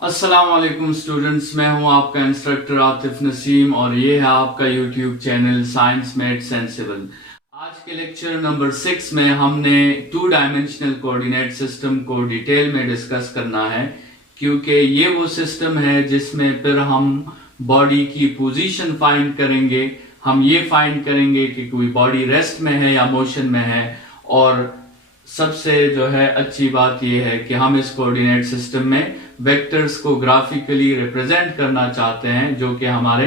अस्सलाम वालेकुम स्टूडेंट्स, मैं हूं आपका इंस्ट्रक्टर आतिफ नसीम और ये है आपका YouTube channel science made sensible. आज के लेक्चर नंबर 6 में हमने टू डायमेंशनल कोऑर्डिनेट सिस्टम को डिटेल में डिस्कस करना है, क्योंकि ये वो सिस्टम है जिसमें फिर हम बॉडी की पोजीशन फाइंड करेंगे। हम ये फाइंड करेंगे कि कोई बॉडी रेस्ट में है या मोशन में है, और सबसे जो है अच्छी बात यह है कि हम इस कोऑर्डिनेट सिस्टम में वेक्टर्स को ग्राफिकली रिप्रेजेंट करना चाहते हैं, जो कि हमारे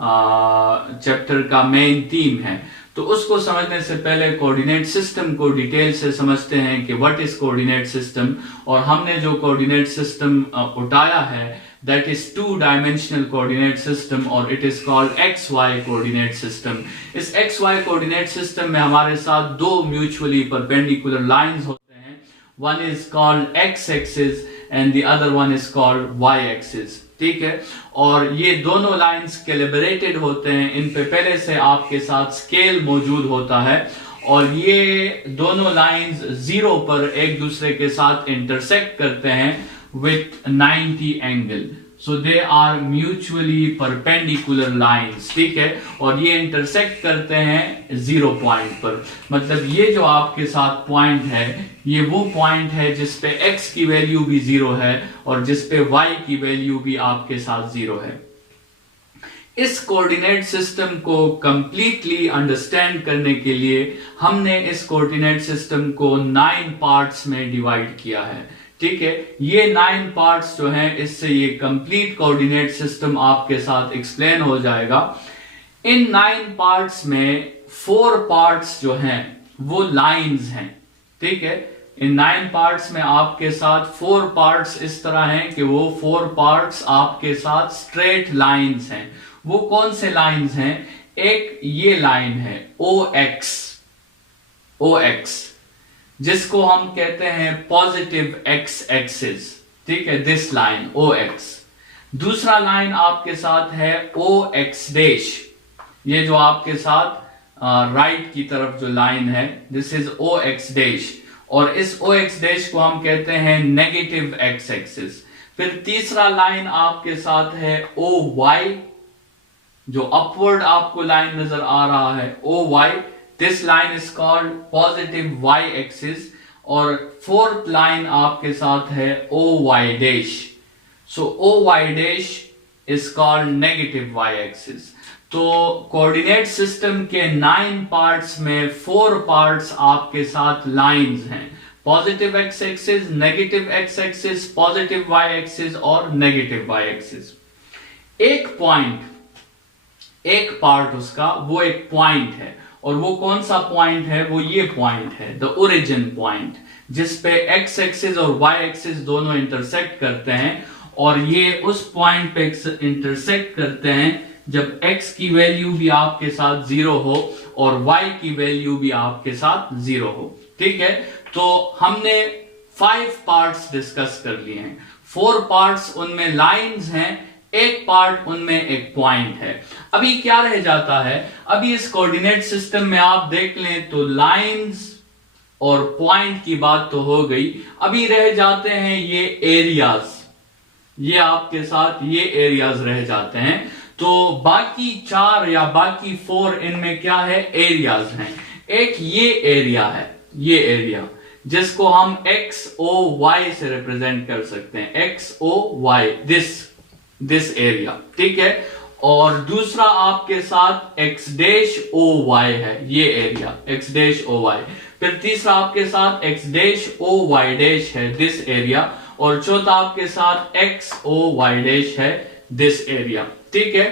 चैप्टर का मेन थीम है। तो उसको समझने से पहले कोऑर्डिनेट सिस्टम को डिटेल से समझते हैं कि व्हाट इज कोऑर्डिनेट सिस्टम। और हमने जो कोऑर्डिनेट सिस्टम उठाया है that is two dimensional coordinate system और it is called XY coordinate system। इस XY coordinate system में हमारे साथ दो mutually perpendicular lines होते हैं, one is called X axis and the other one is called Y axis। ठीक है, और ये दोनों लाइंस कैलिब्रेटेड होते हैं, इन पे पहले से आपके साथ स्केल मौजूद होता है, और ये दोनों लाइंस जीरो पर एक दूसरे के साथ इंटरसेक्ट करते हैं with 90 angle, so they are mutually perpendicular lines। ठीक है, और ये इंटरसेक्ट करते हैं 0 पॉइंट पर। मतलब ये जो आपके साथ पॉइंट है, ये वो पॉइंट है जिसपे x की वैल्यू भी 0 है और जिसपे y की वैल्यू भी आपके साथ 0 है। इस कोऑर्डिनेट सिस्टम को कंप्लीटली अंडरस्टैंड करने के लिए हमने इस कोऑर्डिनेट सिस्टम को 9 पार्ट्स में डिवाइड किया है। ठीक है, ये 9 पार्ट्स जो हैं, इससे ये कंप्लीट कोऑर्डिनेट सिस्टम आपके साथ एक्सप्लेन हो जाएगा। इन 9 पार्ट्स में 4 पार्ट्स जो हैं वो लाइंस हैं। ठीक है, इन 9 पार्ट्स में आपके साथ 4 पार्ट्स इस तरह हैं कि वो 4 पार्ट्स आपके साथ स्ट्रेट लाइंस हैं। वो कौन से लाइंस हैं? एक ये लाइन है OX, जिसको हम कहते हैं पॉजिटिव x एक्सिस। ठीक है, दिस लाइन OX। दूसरा लाइन आपके साथ है OX डैश, ये जो आपके साथ राइट की तरफ जो लाइन है, दिस इज OX डैश, और इस OX डैश को हम कहते हैं नेगेटिव x एक्सिस। फिर तीसरा लाइन आपके साथ है OY, जो अपवर्ड आपको लाइन नजर आ रहा है OY, this line is called positive y axis. और फोर्थ लाइन आपके साथ है OY dash, so OY dash is called negative y axis. तो कोऑर्डिनेट सिस्टम के 9 पार्ट्स में 4 पार्ट्स आपके साथ लाइंस हैं, positive x axis, negative x axis, positive y axis और नेगेटिव y एक्सिस। एक पॉइंट, एक पार्ट उसका वो एक पॉइंट है, और वो कौन सा पॉइंट है? वो ये पॉइंट है, द ओरिजिन पॉइंट, जिसपे x एक्सिस और y एक्सिस दोनों इंटरसेक्ट करते हैं। और ये उस पॉइंट पे इंटरसेक्ट करते हैं जब x की वैल्यू भी आपके साथ 0 हो और y की वैल्यू भी आपके साथ 0 हो। ठीक है, तो हमने 5 पार्ट्स डिस्कस कर लिए हैं। 4 पार्ट्स उनमें लाइंस हैं, एक पार्ट उनमें एक पॉइंट है। अभी क्या रह जाता है? अभी इस कोऑर्डिनेट सिस्टम में आप देख लें तो लाइंस और पॉइंट की बात तो हो गई, अभी रह जाते हैं ये एरियाज, ये आपके साथ ये एरियाज रह जाते हैं। तो बाकी 4 या बाकी 4 इनमें क्या है? एरियाज हैं। एक ये एरिया है, ये एरिया जिसको हम XOY से रिप्रेजेंट कर सकते हैं, XOY, दिस एरिया। ठीक है, और दूसरा आपके साथ X डैश OY है, ये एरिया X डैश OY। फिर तीसरा आपके साथ X डैश OY डैश है, दिस एरिया, और चौथा आपके साथ XOY डैश है, दिस एरिया। ठीक है,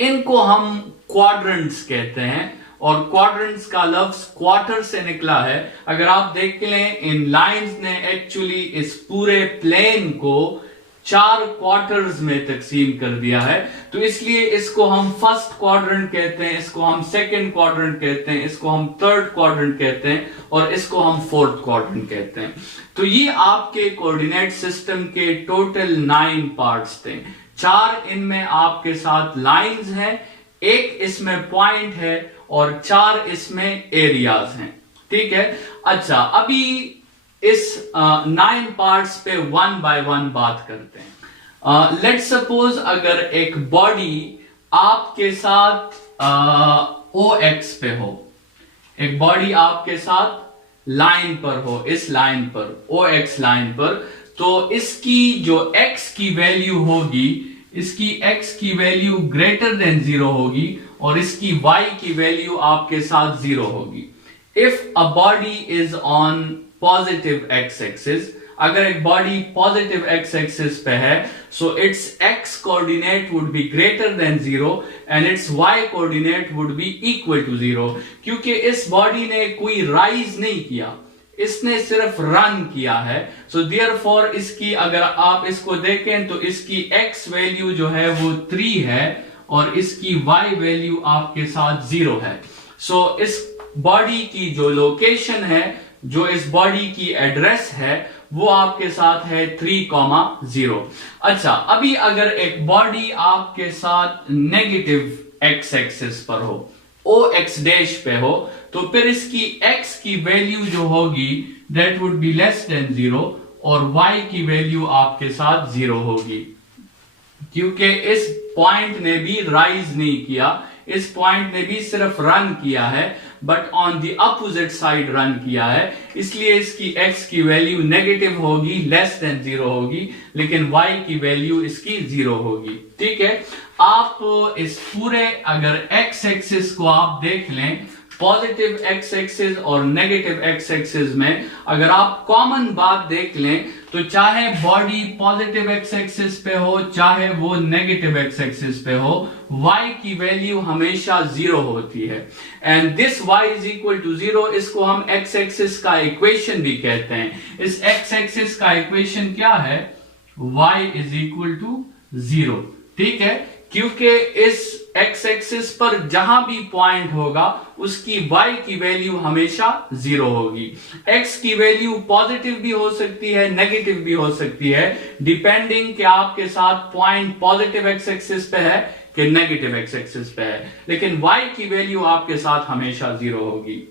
इनको हम क्वाड्रेंट्स कहते हैं, और क्वाड्रेंट्स का लफ्ज क्वार्टर से निकला है। अगर आप देख लें, इन लाइंस ने एक्चुअली इस पूरे प्लेन को 4 क्वार्टर्स में तकसीम कर दिया है, तो इसलिए इसको हम फर्स्ट क्वाड्रेंट कहते हैं, इसको हम सेकंड क्वाड्रेंट कहते हैं, इसको हम थर्ड क्वाड्रेंट कहते हैं, और इसको हम फोर्थ क्वाड्रेंट कहते हैं। तो ये आपके कोऑर्डिनेट सिस्टम के टोटल 9 पार्ट्स थे। 4 इनमें आपके साथ लाइंस हैं, एक इसमें पॉइंट है, और 4 इसमें एरियाज हैं। ठीक है, अच्छा, अभी इस 9 पार्ट्स पे 1 बाय 1 बात करते हैं। लेट्स सपोज अगर एक बॉडी आपके साथ OX पे हो, एक बॉडी आपके साथ लाइन पर हो, इस लाइन पर OX लाइन पर, तो इसकी जो X की वैल्यू होगी, इसकी X की वैल्यू ग्रेटर देन 0 होगी और इसकी Y की वैल्यू आपके साथ 0 होगी। If a body is on positive X axis, अगर एक बॉडी पॉजिटिव X एक्सिस पे है, so its X coordinate would be greater than 0 and its Y coordinate would be equal to 0, क्योंकि इस बॉडी ने कोई राइज नहीं किया, इसने सिर्फ रन किया है। सो देयरफॉर इसकी अगर आप इसको देखें तो इसकी X वैल्यू जो है वो 3 है और इसकी Y वैल्यू आपके साथ 0 है। सो इस बॉडी की जो लोकेशन है, जो इस बॉडी की एड्रेस है, वो आपके साथ है 3,0। अच्छा, अभी अगर एक बॉडी आपके साथ नेगेटिव X एक्सिस पर हो, OX डैश पे हो, तो फिर इसकी X की वैल्यू जो होगी that would be less than 0 और Y की वैल्यू आपके साथ 0 होगी, क्योंकि इस पॉइंट ने भी राइज नहीं किया, इस पॉइंट ने भी सिर्फ रन किया है, but on the opposite side run किया है, इसलिए इसकी X की वैल्यू नेगेटिव होगी, लेस देन 0 होगी, लेकिन Y की वैल्यू इसकी 0 होगी। ठीक है, आप इस पूरे अगर X एक्सिस को आप देख लें, पॉजिटिव X एक्सिस और नेगेटिव X एक्सिस में अगर आप कॉमन बात देख लें, तो चाहे बॉडी पॉजिटिव X एक्सिस पे हो, चाहे वो नेगेटिव X एक्सिस पे हो, Y की वैल्यू हमेशा 0 होती है। And this Y is equal to 0, इसको हम X एक्सिस का इक्वेशन भी कहते हैं। इस X एक्सिस का इक्वेशन क्या है? Y is equal to 0। ठीक है, क्योंकि इस X एक्सिस पर जहां भी पॉइंट होगा उसकी Y की वैल्यू हमेशा 0 होगी। X की वैल्यू पॉजिटिव भी हो सकती है, नेगेटिव भी हो सकती है, डिपेंडिंग कि आपके साथ पॉइंट पॉजिटिव X एक्सिस पे है कि नेगेटिव X एक्सिस पे है, लेकिन Y की वैल्यू आपके साथ हमेशा 0 होगी।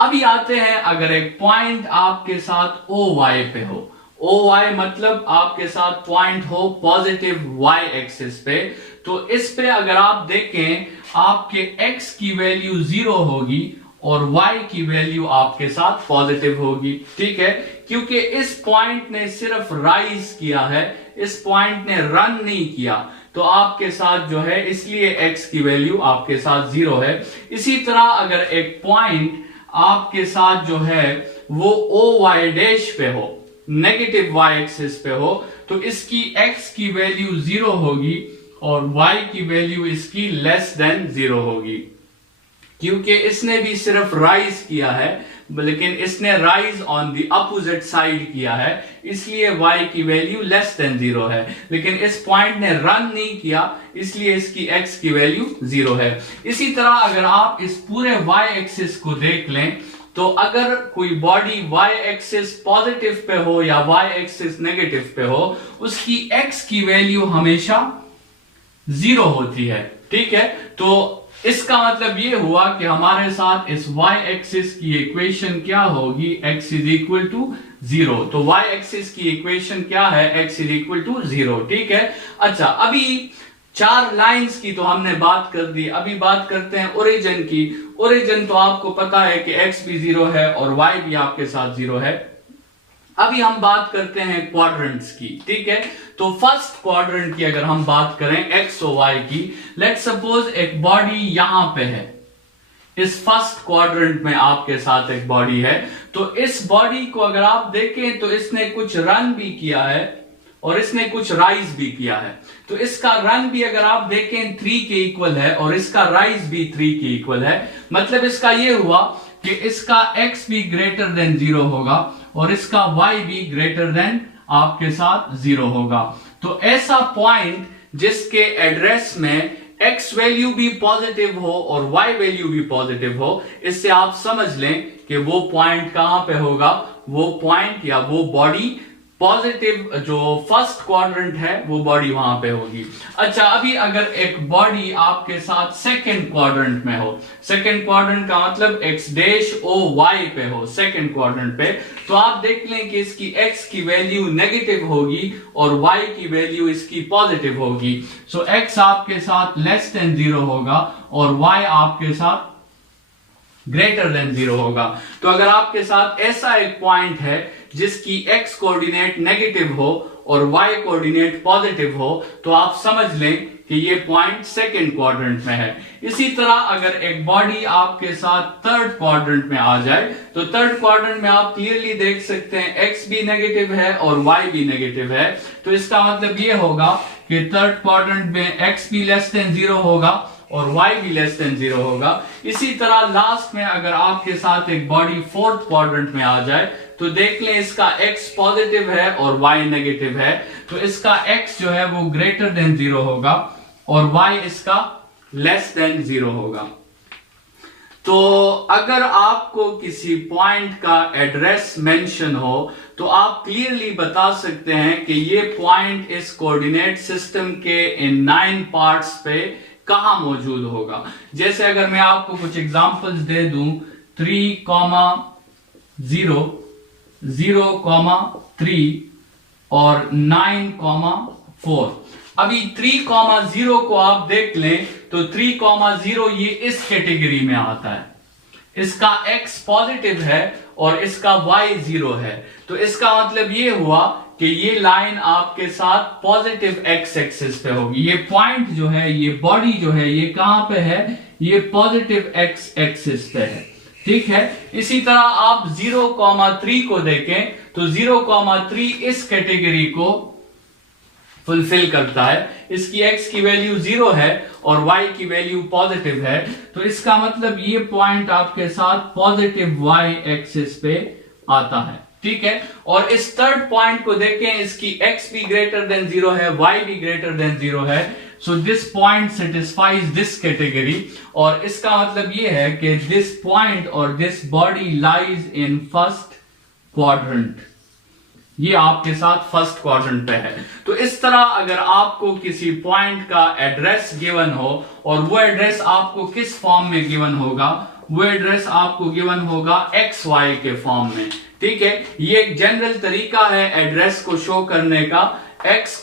अभी आते हैं अगर एक पॉइंट आपके साथ OY पे हो, OY मतलब आपके साथ पॉइंट हो पॉजिटिव Y एक्सिस पे, तो इस पे अगर आप देखें आपके X की वैल्यू 0 होगी और Y की वैल्यू आपके साथ पॉजिटिव होगी। ठीक है, क्योंकि इस पॉइंट ने सिर्फ राइज किया है, इस पॉइंट ने रन नहीं किया, तो आपके साथ जो है, इसलिए X की वैल्यू आपके साथ 0 है। इसी तरह अगर एक पॉइंट आपके साथ जो है वो OY डैश पे हो, नेगेटिव Y एक्सिस पे हो, तो इसकी X की वैल्यू 0 होगी और Y की वैल्यू इसकी लेस देन 0 होगी, क्योंकि इसने भी सिर्फ राइज किया है, लेकिन इसने rise on the opposite side किया है, इसलिए Y की वैल्यू लेस देन 0 है। लेकिन इस पॉइंट ने रन नहीं किया, इसलिए इसकी X की वैल्यू 0 है। इसी तरह अगर आप इस पूरे Y एक्सिस को देख लें, तो अगर कोई body Y axis positive pay हो या Y एक्सिस नेगेटिव पे हो, उसकी X की वैल्यू हमेशा 0 होती है। ठीक है, तो इसका मतलब ये हुआ कि हमारे साथ इस Y एक्सिस की इक्वेशन क्या होगी? X is equal to 0। तो Y एक्सिस की इक्वेशन क्या है? X is equal to 0। ठीक है, अच्छा, अभी 4 लाइंस की तो हमने बात कर दी, अभी बात करते हैं ओरिजिन की। ओरिजिन तो आपको पता है कि X भी 0 है और Y भी आपके साथ 0 है। अभी हम बात करते हैं क्वाड्रेंट्स की। ठीक है, तो फर्स्ट क्वाड्रेंट की अगर हम बात करें X और Y की, लेट्स सपोज एक बॉडी यहां पे है, इस फर्स्ट क्वाड्रेंट में आपके साथ एक बॉडी है, तो इस बॉडी को अगर आप देखें तो इसने कुछ रन भी किया है और इसने कुछ राइज भी किया है। तो इसका रन भी अगर आप देखें 3 के इक्वल है और इसका राइज भी 3 के इक्वल है। मतलब इसका ये हुआ कि इसका X भी ग्रेटर देन 0 होगा और इसका Y भी ग्रेटर देन आपके साथ 0 होगा। तो ऐसा पॉइंट जिसके एड्रेस में X वैल्यू भी पॉजिटिव हो और Y वैल्यू भी पॉजिटिव हो, इससे आप समझ लें कि वो पॉइंट कहां पे होगा? वो पॉइंट या वो बॉडी पॉजिटिव जो फर्स्ट क्वाड्रेंट है वो बॉडी वहां पे होगी। अच्छा, अभी अगर एक बॉडी आपके साथ सेकंड क्वाड्रेंट में हो, सेकंड क्वाड्रेंट का मतलब x डैश ओ y पे हो, सेकंड क्वाड्रेंट पे, तो आप देख लें कि इसकी x की वैल्यू नेगेटिव होगी और y की वैल्यू इसकी पॉजिटिव होगी। सो x आपके साथ लेस देन 0 होगा और y आपके साथ ग्रेटर देन 0 होगा। तो अगर आपके साथ ऐसा एक पॉइंट है जिसकी x कोऑर्डिनेट नेगेटिव हो और y कोऑर्डिनेट पॉजिटिव हो, तो आप समझ लें कि ये पॉइंट सेकंड क्वाड्रेंट में है। इसी तरह अगर एक बॉडी आपके साथ थर्ड क्वाड्रेंट में आ जाए, तो थर्ड क्वाड्रेंट में आप क्लियरली देख सकते हैं x भी नेगेटिव है और y भी नेगेटिव है। तो इसका मतलब ये होगा कि थर्ड क्वाड्रेंट में x भी लेस देन 0 होगा और y भी लेस देन 0 होगा। इसी तरह लास्ट में अगर आपके साथ एक बॉडी फोर्थ क्वाड्रेंट में आ जाए, तो देख लें इसका x पॉजिटिव है और y नेगेटिव है, तो इसका x जो है वो ग्रेटर देन 0 होगा और y इसका लेस देन 0 होगा। तो अगर आपको किसी पॉइंट का एड्रेस मेंशन हो, तो आप क्लियरली बता सकते हैं कि ये पॉइंट इस कोऑर्डिनेट सिस्टम के इन 9 पार्ट्स पे कहां मौजूद होगा। जैसे अगर मैं आपको कुछ एग्जांपल्स दे दूं, 3, 0, 0, 3 और 9, 4। अभी 3, 0 को आप देख लें तो 3, 0 ये इस कैटेगरी में आता है। इसका x पॉजिटिव है और इसका y 0 है। तो इसका मतलब ये हुआ कि ये लाइन आपके साथ पॉजिटिव x एक्सिस पे होगी। ये पॉइंट जो है, ये बॉडी जो है, ये कहां पे है? ये पॉजिटिव x एक्सिस पे है। ठीक है। इसी तरह आप 0, 3 को देखें तो 0, 3 इस कैटेगरी को फुलफिल करता है। इसकी x की वैल्यू 0 है और y की वैल्यू पॉजिटिव है। तो इसका मतलब ये पॉइंट आपके साथ पॉजिटिव y एक्सिस पे आता है। ठीक है। और इस थर्ड पॉइंट को देखें, इसकी x भी ग्रेटर देन 0 है, y भी ग्रेटर देन 0 है। So this point satisfies this category. और इसका मतलब ये है कि दिस पॉइंट और this body lies in first quadrant. ये आपके साथ फर्स्ट क्वाड्रेंट पे है। तो इस तरह अगर आपको किसी पॉइंट का एड्रेस गिवन हो और वो एड्रेस आपको किस फॉर्म में गिवन होगा, वो एड्रेस आपको गिवन होगा XY के फॉर्म में। ठीक है। ये एक जनरल तरीका है एड्रेस को शो करने का, x,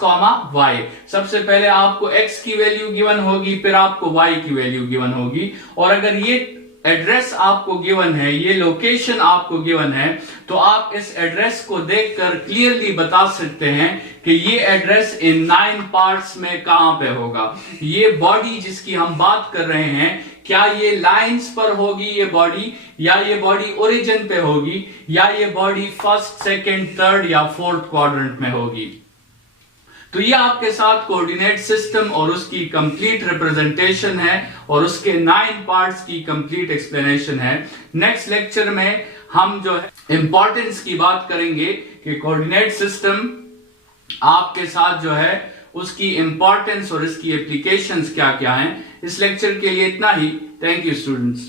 y। सबसे पहले आपको x की वैल्यू गिवन होगी, फिर आपको y की वैल्यू गिवन होगी। और अगर ये एड्रेस आपको गिवन है, ये लोकेशन आपको गिवन है, तो आप इस एड्रेस को देखकर क्लियरली बता सकते हैं कि ये एड्रेस इन 9 पार्ट्स में कहां पे होगा। ये बॉडी जिसकी हम बात कर रहे हैं, क्या ये लाइंस पर होगी ये बॉडी, या ये बॉडी ओरिजिन पे होगी, या ये बॉडी फर्स्ट, सेकंड, थर्ड या फोर्थ क्वाड्रेंट में होगी। तो ये आपके साथ कोऑर्डिनेट सिस्टम और उसकी कंप्लीट रिप्रेजेंटेशन है और उसके 9 पार्ट्स की कंप्लीट एक्सप्लेनेशन है। नेक्स्ट लेक्चर में हम जो है इंपॉर्टेंस की बात करेंगे कि कोऑर्डिनेट सिस्टम आपके साथ जो है उसकी इंपॉर्टेंस और इसकी एप्लीकेशंस क्या क्या हैं। इस लेक्चर के लिए इतना ही। Thank you students.